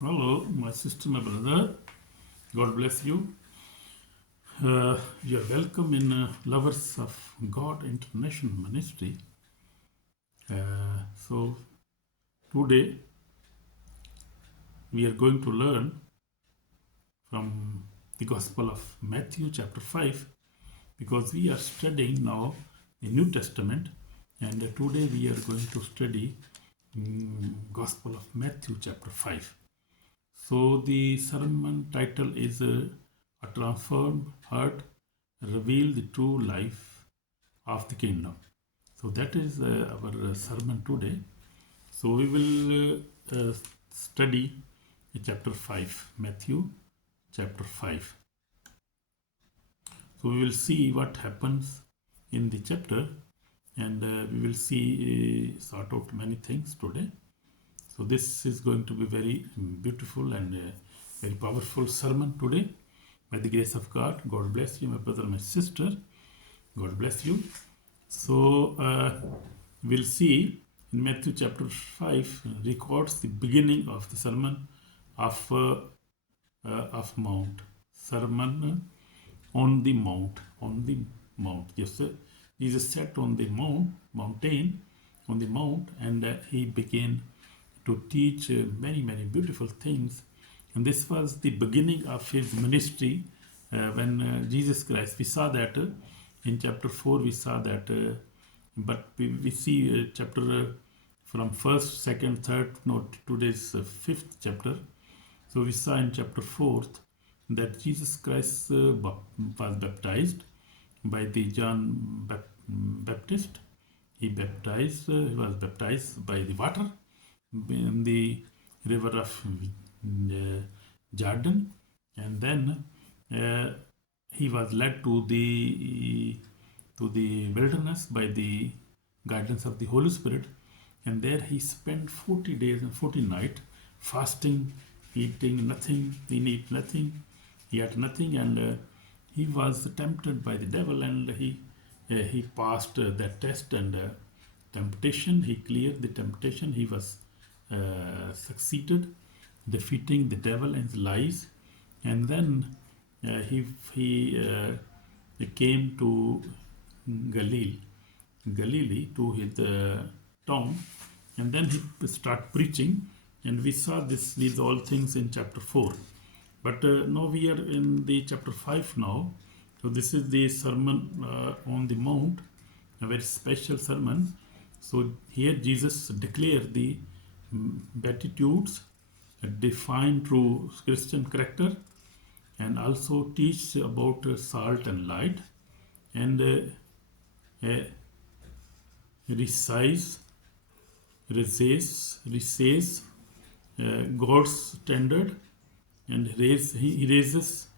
Hello, my sister, my brother. God bless you. You're welcome in Lovers of God International Ministry. So, today we are going to learn from the Gospel of Matthew, chapter 5, because we are studying now the New Testament, and today we are going to study Gospel of Matthew, chapter 5. So the sermon title is A Transformed Heart Reveal the True Life of the Kingdom. So that is our sermon today. So we will study chapter 5, Matthew chapter 5. So we will see what happens in the chapter, and we will see sort out many things today. So this is going to be very beautiful and very powerful sermon today. By the grace of God, God bless you, my brother, my sister. God bless you. So we'll see in Matthew chapter 5 records the beginning of the sermon of Mount. Sermon on the Mount. On the Mount. Yes, sir. Jesus sat on the mountain, on the mount, and he began to teach many beautiful things. And this was the beginning of his ministry when Jesus Christ, we saw that in chapter 4, we saw that, but we see chapter from first, second, third, no, today's fifth chapter. So we saw in chapter 4th that Jesus Christ was baptized by the John Baptist. He was baptized by the water in the river of Jordan, and then he was led to the wilderness by the guidance of the Holy Spirit, and there he spent 40 days and 40 nights fasting, eating nothing, he ate nothing, he had nothing, and he was tempted by the devil, and he passed that test and temptation. He cleared the temptation. He was succeeded defeating the devil and his lies, and then he came to Galilee to his town, and then he start preaching, and we saw these all things in chapter 4. But now we are in the chapter 5 now. So this is the sermon on the mount, a very special sermon. So here Jesus declared the beatitudes, define true Christian character, and also teach about salt and light, and resize, resize God's standard, and he raises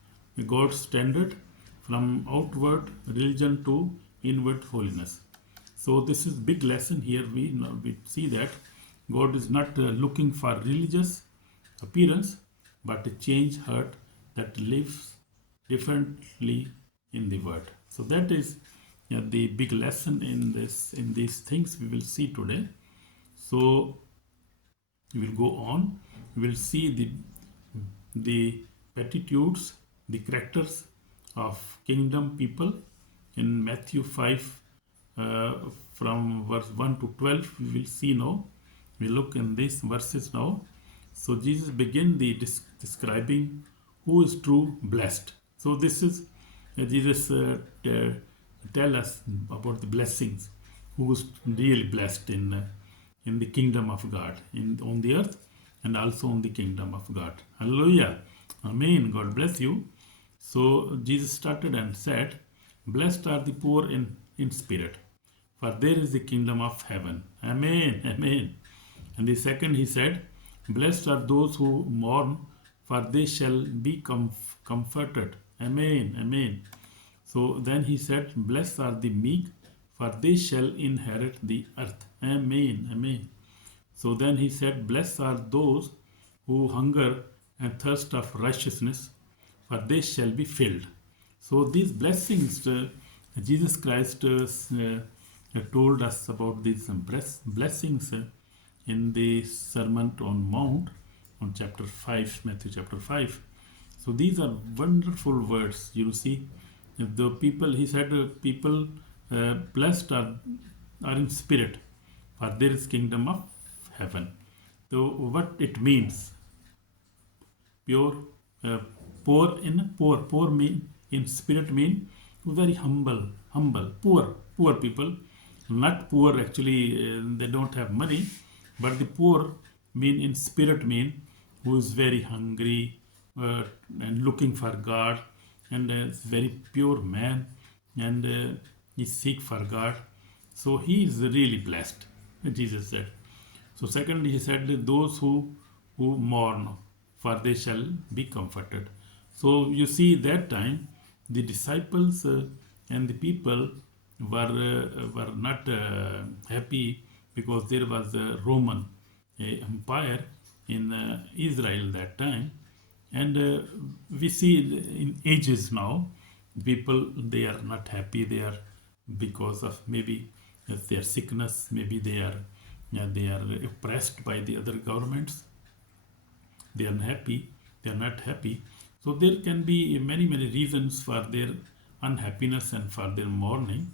God's standard from outward religion to inward holiness. So this is big lesson here. We see that God is not looking for religious appearance, but a changed heart that lives differently in the word. So that is the big lesson in these things we will see today. So we will go on. We will see the attitudes, the characters of kingdom people in Matthew 5 from verse 1 to 12. We will see now. We look in these verses now. So Jesus began the describing who is true blessed. So this is Jesus tell us about the blessings, who is really blessed in the kingdom of God, on the earth, and also on the kingdom of God. Hallelujah. Amen. God bless you. So Jesus started and said, blessed are the poor in spirit, for there is the kingdom of heaven. Amen. Amen. And the second he said, blessed are those who mourn, for they shall be comforted. Amen. Amen. So then he said, blessed are the meek, for they shall inherit the earth. Amen. Amen. So then he said, blessed are those who hunger and thirst of righteousness, for they shall be filled. So these blessings, Jesus Christ told us about these blessings in the Sermon on Mount, on chapter 5, Matthew chapter 5. So these are wonderful words. You see, the people, he said, people blessed are in spirit, for there is kingdom of heaven. So what it means, pure, uh, poor mean in spirit mean very humble, poor people, not poor actually, they don't have money, but the poor mean in spirit mean who is very hungry and looking for God, and is very pure man, and he seek for God, so he is really blessed, Jesus said. So secondly, he said, those who mourn, for they shall be comforted. So you see, that time the disciples and the people were not happy, because there was a Roman empire in Israel that time, and we see in ages now, people, they are not happy. They are, because of maybe their sickness, maybe they are oppressed by the other governments, they are unhappy, they are not happy. So there can be many reasons for their unhappiness and for their mourning,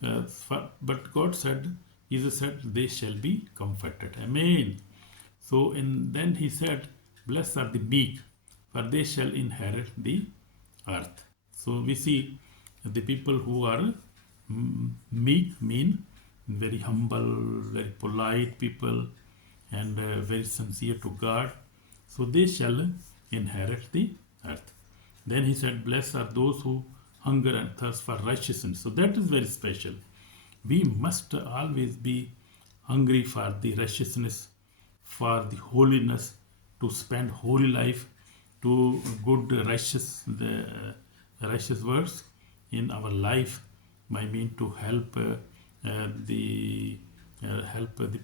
but God said, Jesus said, they shall be comforted. Amen. So then he said, blessed are the meek, for they shall inherit the earth. So we see the people who are meek mean very humble, very polite people, and very sincere to God. So they shall inherit the earth. Then he said, blessed are those who hunger and thirst for righteousness. So that is very special. We must always be hungry for the righteousness, for the holiness, to spend holy life, to good righteous words in our life. I mean, to help the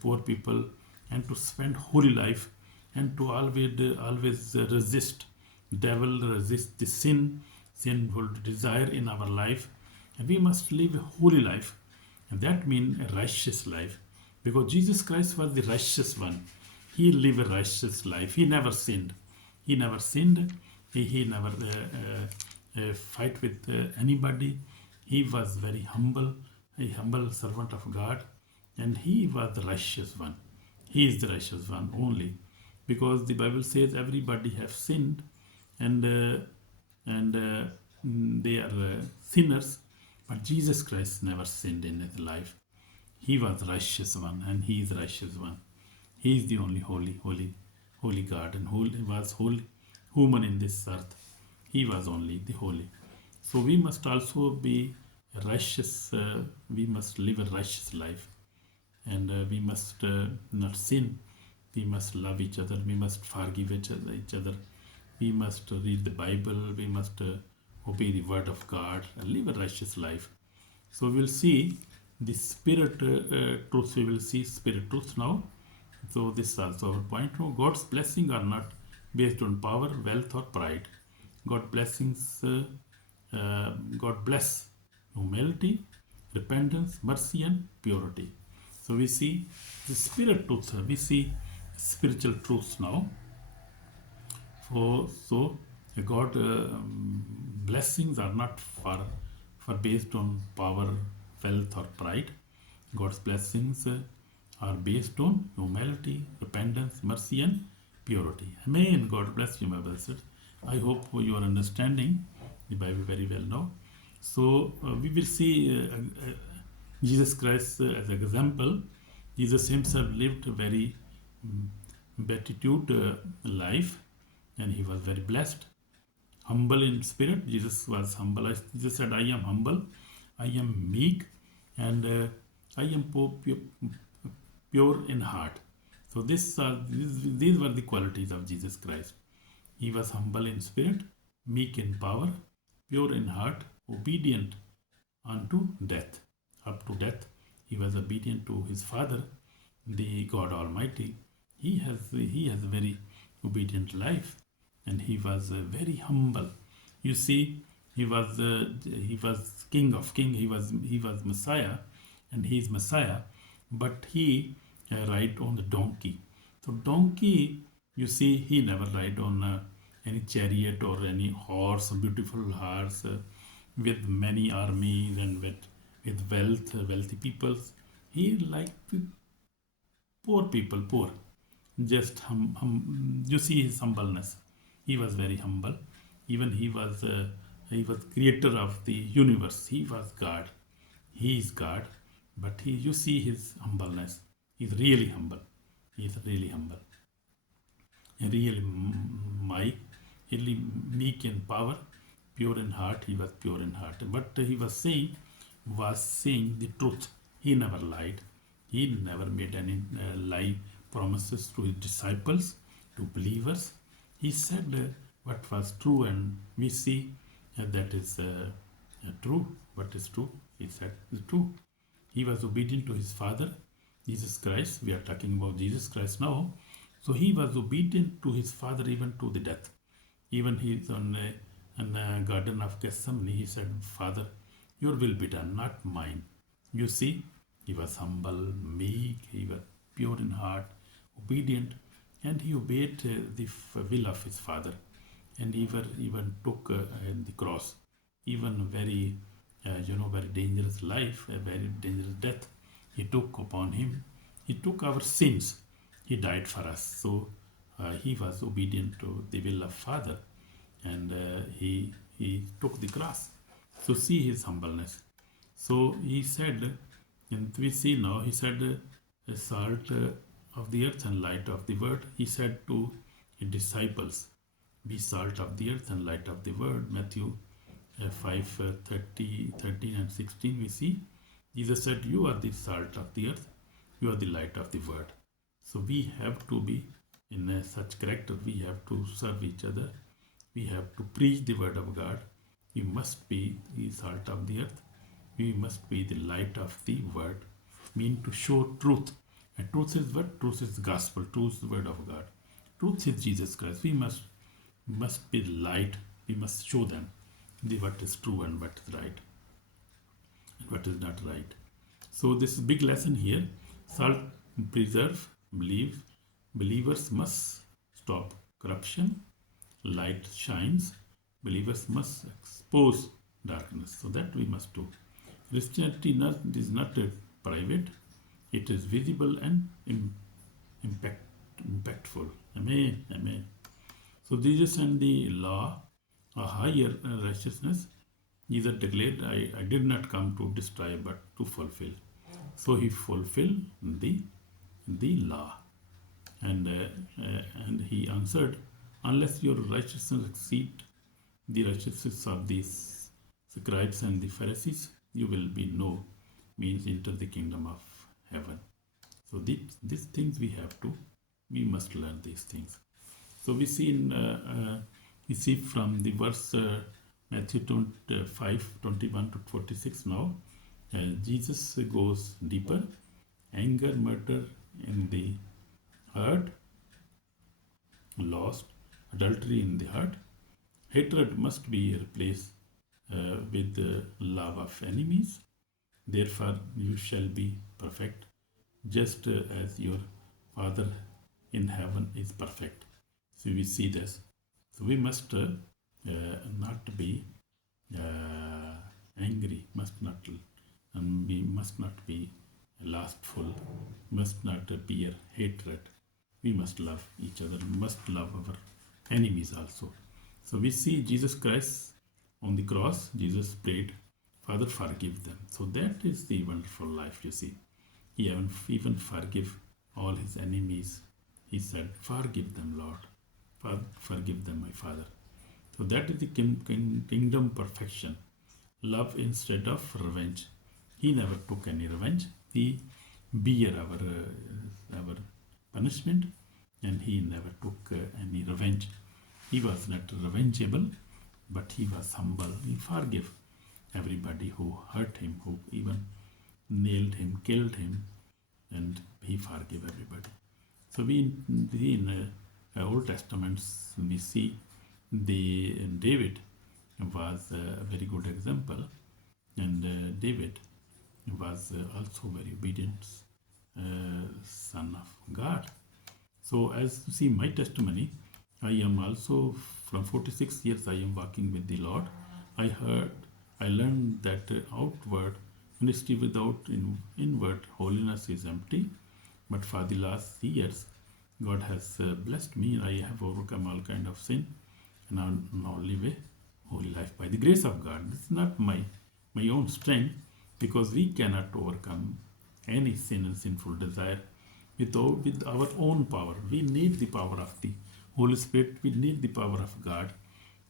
poor people, and to spend holy life, and to always resist devil, resist the sinful desire in our life, and we must live a holy life, and that means a righteous life, because Jesus Christ was the righteous one. He lived a righteous life. He never sinned. He never sinned. He never fight with anybody. He was very humble, a humble servant of God, and he was the righteous one. He is the righteous one only, because the Bible says everybody have sinned, and they are sinners, but Jesus Christ never sinned in his life. He was the righteous one, and he is the righteous one. He is the only holy God, and was holy human in this earth. He was only the holy. So we must also be righteous. We must live a righteous life, and we must not sin. We must love each other. We must forgive each other. We must read the Bible. We must obey the word of God and live a righteous life. So we'll see the spirit truth. We will see spirit truth now. So this is also our point. No, God's blessings are not based on power, wealth, or pride. God blessings. God bless humility, repentance, mercy, and purity. So we see the spirit truth. We see spiritual truths now. So God blessings are not for based on power, wealth, or pride. God's blessings are based on humility, repentance, mercy, and purity. Amen. God bless you, my brothers. I hope you are understanding the Bible very well now. So we will see Jesus Christ as an example. Jesus himself lived a very beatitude life, and he was very blessed, humble in spirit. Jesus was humble. Jesus said, I am humble, I am meek, and I am pure in heart. So these were the qualities of Jesus Christ. He was humble in spirit, meek in power, pure in heart, obedient unto death. Up to death, he was obedient to his Father, the God Almighty. He has a very obedient life, and he was very humble. You see, he was King of King. He was Messiah, and he is Messiah, but he ride on the donkey. So donkey You see, he never ride on any chariot or any horse, beautiful horse, with many armies and with wealth, wealthy peoples. He like poor people, poor. Just you see his humbleness. He was very humble. Even he was creator of the universe. He was God. He is God, but you see his humbleness. He's really humble. He's really humble. Really mild, really meek in power, pure in heart. He was pure in heart. But he was saying the truth. He never lied. He never made any lie promises to his disciples, to believers. He said what was true, and we see that is true. What is true? He said is true. He was obedient to his Father, Jesus Christ. We are talking about Jesus Christ now. So he was obedient to his Father even to the death. Even he is in the Garden of Gethsemane, he said, Father, your will be done, not mine. You see, he was humble, meek, he was pure in heart, obedient, and he obeyed the will of his Father. And even took the cross, even very, very dangerous life, a very dangerous death. He took upon him. He took our sins. He died for us. So he was obedient to the will of Father, and he took the cross. So see his humbleness. So he said, and we see now, he said, salt of the earth and light of the world. He said to his disciples, be salt of the earth and light of the world. Matthew 5 13 and 16, we see Jesus said, you are the salt of the earth, you are the light of the world. So we have to be in such character. We have to serve each other. We have to preach the word of God. We must be the salt of the earth. We must be the light of the word. Mean to show truth. And truth is what? Truth is gospel. Truth is the word of God. Truth is Jesus Christ. We must be the light. We must show them what is true and what is right and what is not right. So this is big lesson here. Salt preserve, believers must stop corruption. Light shines. Believers must expose darkness. So that we must do. Christianity is not private. It is visible and impactful. Amen. Amen. So Jesus and the law, a higher righteousness, Jesus declared, I did not come to destroy but to fulfill. So he fulfilled the law. And he answered, unless your righteousness exceed the righteousness of these scribes and the Pharisees, you will be no means enter the kingdom of heaven. So these things we must learn these things. So we see from the verse Matthew 5 21 to 46 now. Jesus goes deeper. Anger, murder in the heart, lost, adultery in the heart. Hatred must be replaced with the love of enemies. Therefore, you shall be perfect, just as your Father in heaven is perfect. So we see this. So we must not be angry, and we must not be lustful, must not bear hatred. We must love each other, must love our enemies also. So we see Jesus Christ on the cross. Jesus prayed, Father, forgive them. So that is the wonderful life, you see. He even forgive all his enemies. He said, forgive them, Lord. Forgive them, my Father. So that is the kingdom perfection. Love instead of revenge. He never took any revenge. He bear our punishment, and he never took any revenge. He was not revengeable, but he was humble. He forgave everybody who hurt him, who even nailed him, killed him, and he forgave everybody. So we in Old Testaments we see David was a very good example, and David was also very obedient son of God. So as you see my testimony, I am also from 46 years I am walking with the Lord. I learned that outward ministry without inward holiness is empty. But for the last years, God has blessed me. I have overcome all kind of sin, and now live a holy life by the grace of God. This is not my own strength, because we cannot overcome any sin and sinful desire with our own power. We need the power of the Holy Spirit. We need the power of God.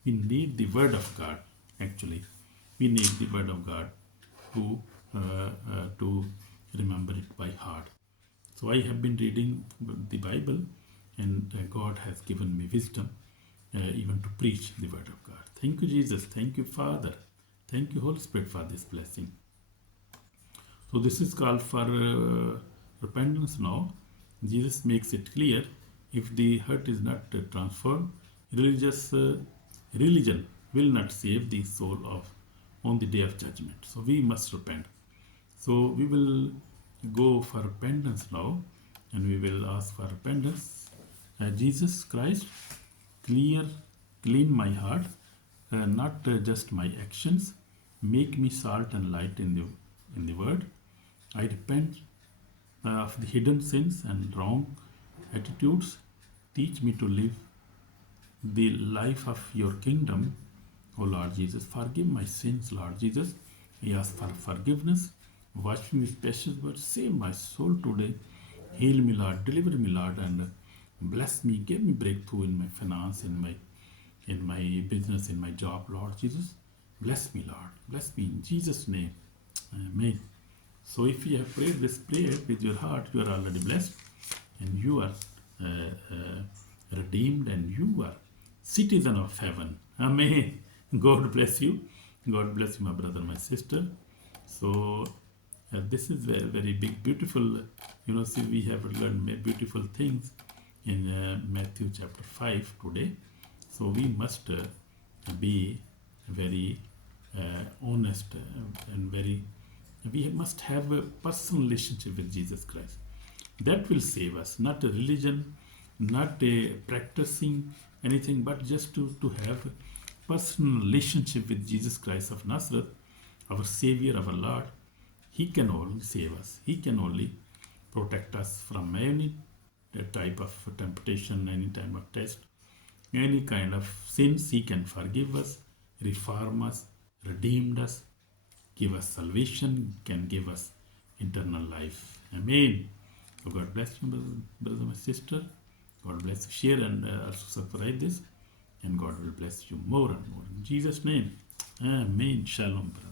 We need the Word of God. Actually, we need the Word of God to remember it by heart. So I have been reading the Bible, and God has given me wisdom even to preach the Word of God. Thank you, Jesus. Thank you, Father. Thank you, Holy Spirit, for this blessing. So this is called for repentance now. Jesus makes it clear, if the hurt is not transformed, religion will not save the soul of on the day of judgment. So we must repent. So we will go for repentance now, and we will ask for repentance. Jesus Christ, clean my heart, not just my actions. Make me salt and light in the word. I repent of the hidden sins and wrong attitudes. Teach me to live the life of your kingdom, O Lord Jesus. Forgive my sins, Lord Jesus. I ask for forgiveness. Wash me with precious blood. Save my soul today. Heal me, Lord. Deliver me, Lord, and bless me. Give me breakthrough in my finance, in my business, in my job, Lord Jesus. Bless me, Lord. Bless me in Jesus' name. Amen. So if you have prayed this prayer with your heart, you are already blessed, and you are redeemed, and you are citizen of heaven. Amen. God bless you. God bless you, my brother, my sister. So this is very, very big, beautiful. See, we have learned beautiful things in Matthew chapter 5 today. So we must be very honest and very. We must have a personal relationship with Jesus Christ. That will save us. Not a religion, not a practicing anything, but just to have a personal relationship with Jesus Christ of Nazareth, our Savior, our Lord. He can only save us. He can only protect us from any type of temptation, any type of test, any kind of sins. He can forgive us, reform us, redeem us, give us salvation, can give us eternal life. Amen. So God bless you, brother, my sister. God bless you. Share and also subscribe this, and God will bless you more and more. In Jesus' name, amen. Shalom, brother.